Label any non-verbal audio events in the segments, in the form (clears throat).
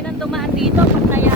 nang dumaan dito pag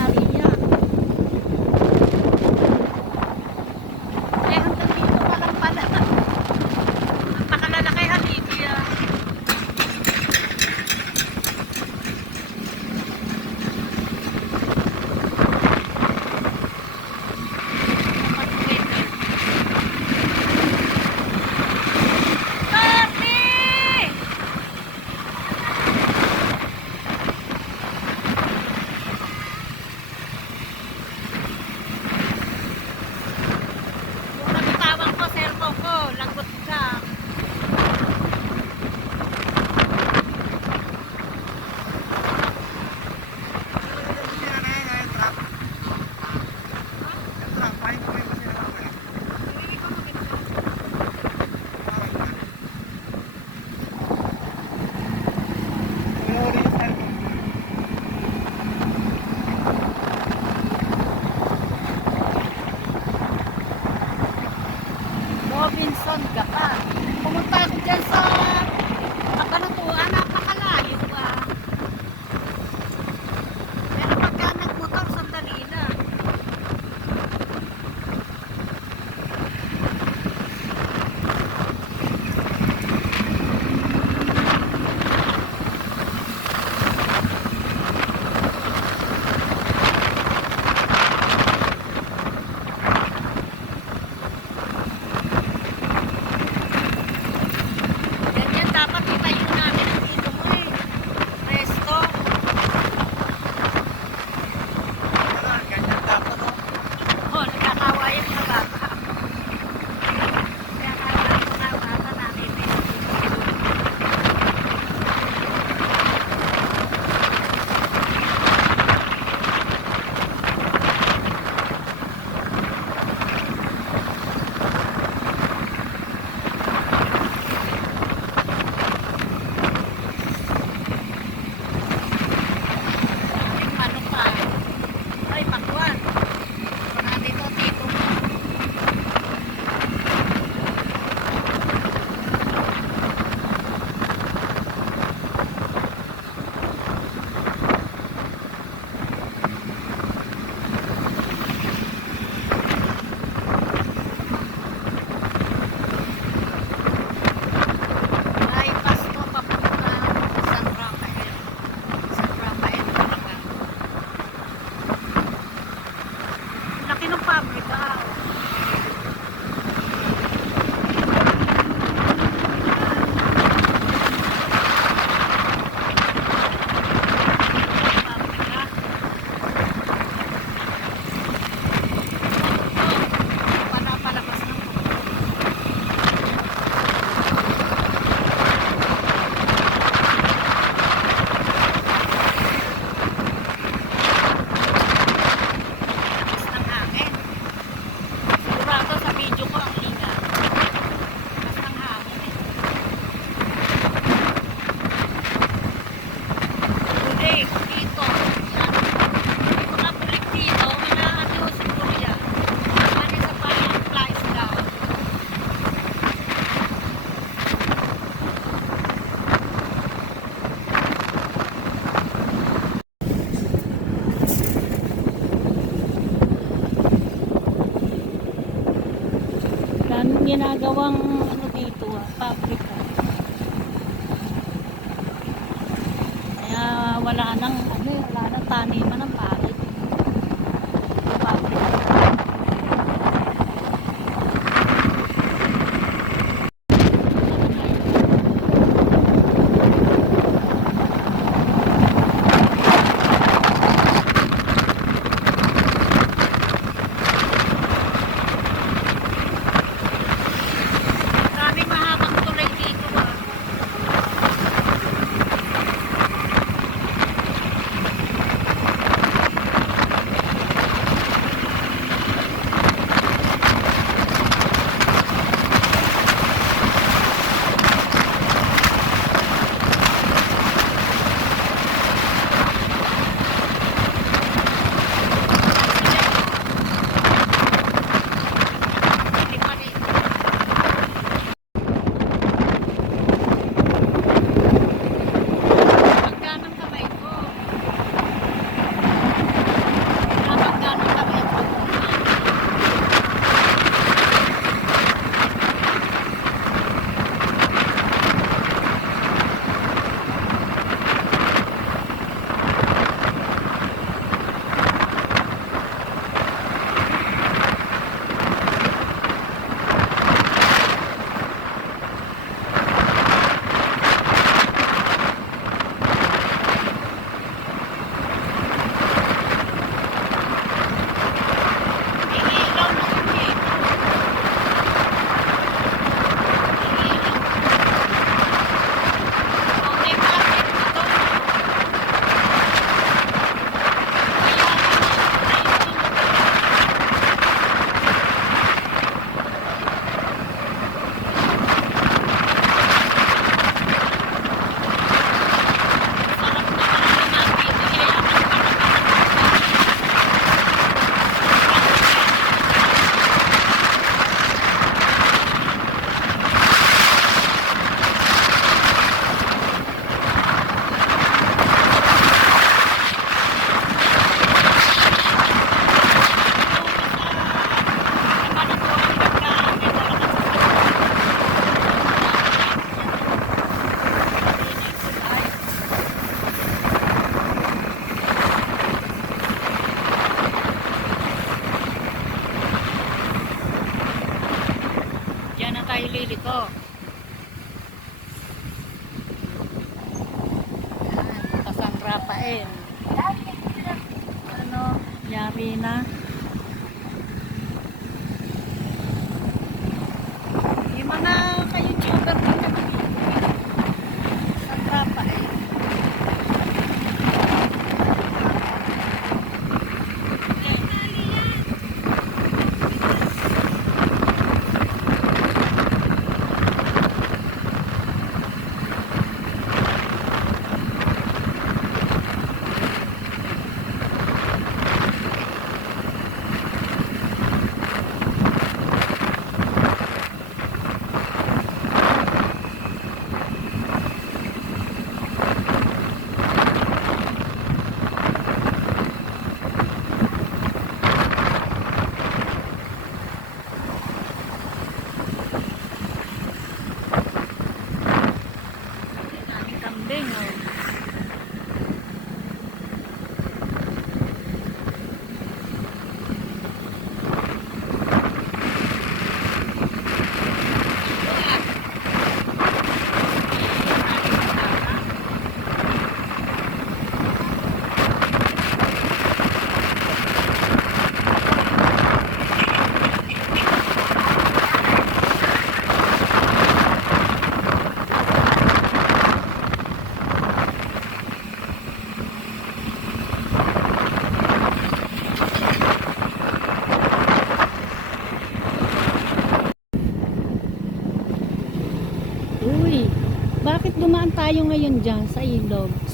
ginagawang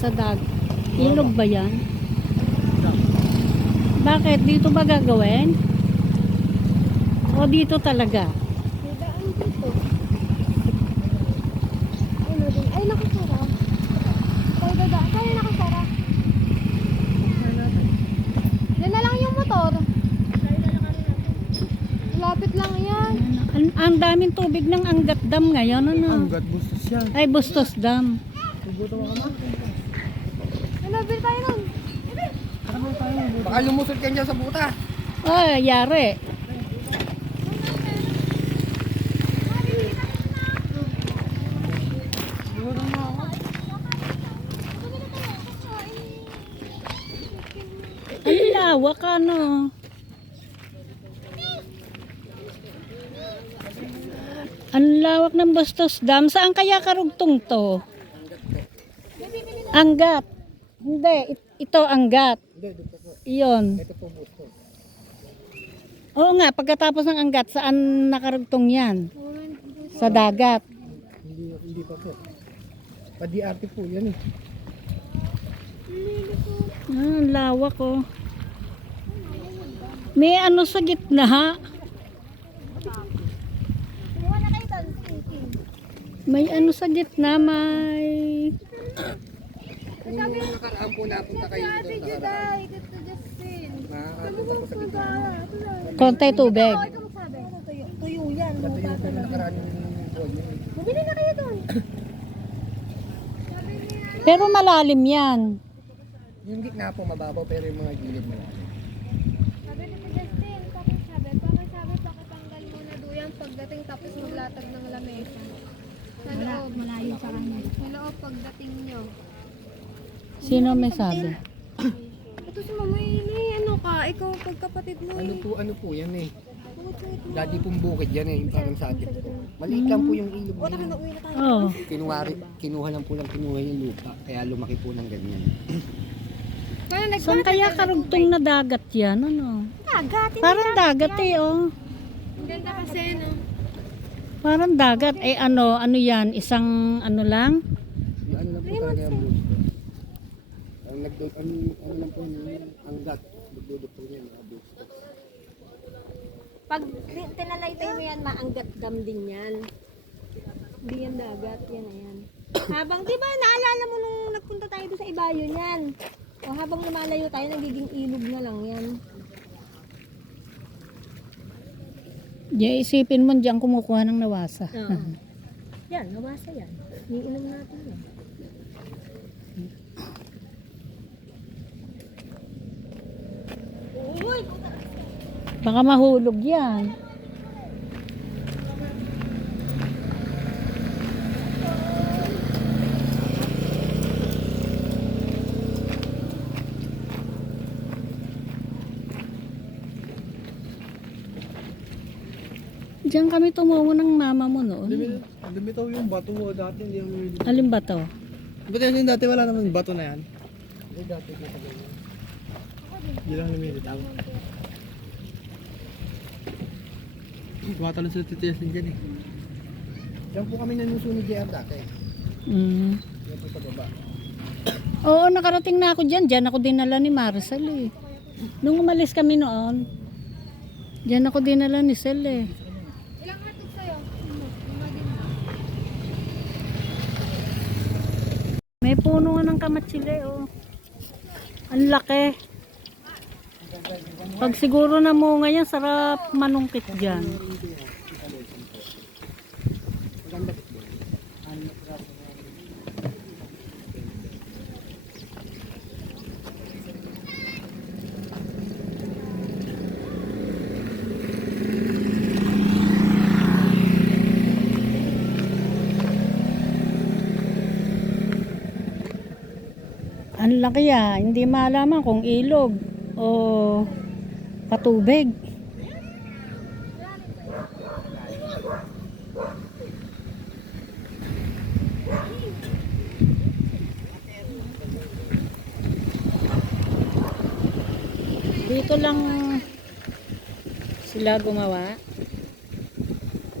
sa dag? Ilog ba yan? Bakit? Dito ba gagawin? O dito talaga? Dito. Ano din? Ay, nakasara. Tayo dadaan. Tayo nakasara. Yan na lang yung motor. Lapit lang yan. Ang, ang daming tubig ng Angat Dam ngayon, ano? Hanggat bustos yan. Ay, Bustos Dam. Tubuto ka ma. Nalabil tayo nun. Baka lumusot ka dyan sa buta. Ay, yari. Ang lawak ano. Ang lawak ng Bustos Dam. Saan kaya karugtong to? Anggat. Hindi, it- ito anggat. Hindi, dito po. Iyon. Ito po bustos. Oo nga, pagkatapos ng anggat, saan nakarugtong yan? Sa dagat. Hindi, hindi pa po. Pa-DRT po yan eh. Ah, ang lawak oh. May ano sa gitna. Doon. May ano sa gitna, may... Kung yung nakaraan po napunta kayo doon get to Justin. Nakakapunta po sa gitna. Konti tubig. Tuyo, yan. Dati yung po nakaraan yung buwan yun. Bumili na kayo doon. Pero malalim yan. Yung gitna po mababaw pero yung mga gilid mo. Sabi ni Justin, tapos sabi, bakit sabi, pakitanggal mo na doon pagdating tapos maglatag ng lamesa. Sa loob. Malayo sa kanya. Sa loob pagdating nyo. Sino may sabi? Ito si Mama Ili, ano ka? Ikaw pagkapatid mo Ano eh. po, ano po yan eh. Daddy pong bukid yan eh. Yung parang sa atin po. Maliit lang po yung ilog O, tara niya. na, uwi na tayo. Oh. Kinuha, rin- kinuha lang po lang kinuha yung lupa. Kaya lumaki po ng ganyan. (clears throat) Paano nag- Saan kaya karugtong na dagat yan? Ano? Dagat. hindi Parang dagat eh, oh. Ang ganda kasi, no? Parang dagat. Eh ano, ano yan? Isang ano lang? Ano lang po talaga yung bustos. Ang nagdo, ano, ano lang po yung anggat. Nagduduktor niya mga bustos. Pag ti- tinalaytay mo yan, maanggat dam din yan. Hindi yan dagat, yan na yan. Habang, di ba, naalala mo nung nagpunta tayo doon sa Ibayo yan? O habang lumalayo tayo, nagiging ilog na lang yan. Diyan isipin mo diyan kumukuha ng nawasa. Oo. (laughs) yan, nabasa yan. Iinom natin yan. Baka mahulog yan. Diyan kami tumungo ng mama mo noon. Lumitaw yung bato mo dati. Hindi kami lumitaw. Bato? Ba't yun dati wala naman bato na yan? Hindi dati. Hindi lang lumitaw. Tumatalo sa titiyasin dyan eh. Diyan po kami nanuso ni JR dati. Mm. Diyan po sa baba. Oo, nakarating na ako dyan. Dyan ako dinala ni Marcel eh. Nung umalis kami noon, dyan ako dinala ni Sel eh. May puno nga ng kamatsili oh. Ang laki. Pag siguro na mo ngayon, sarap manungkit dyan. Ang laki ah, hindi malaman kung ilog o patubig. Dito lang sila gumawa.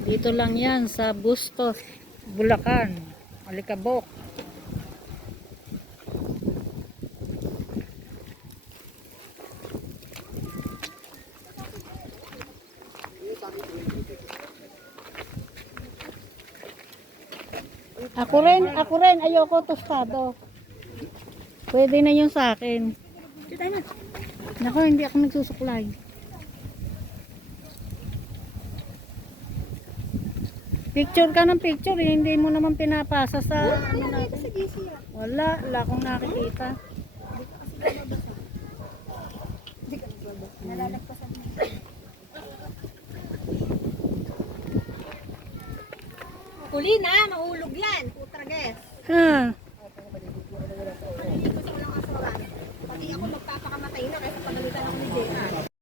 Dito lang yan sa Bustos, Bulacan, Alikabok. Ako rin, ayoko tostado. Pwede na yun sa akin. Nako, hindi ako nagsusuklay. Picture ka ng picture, eh, hindi mo naman pinapasa sa ano natin. Wala, wala akong nakikita. Huli na, mahulog yan. Putrages. Ha,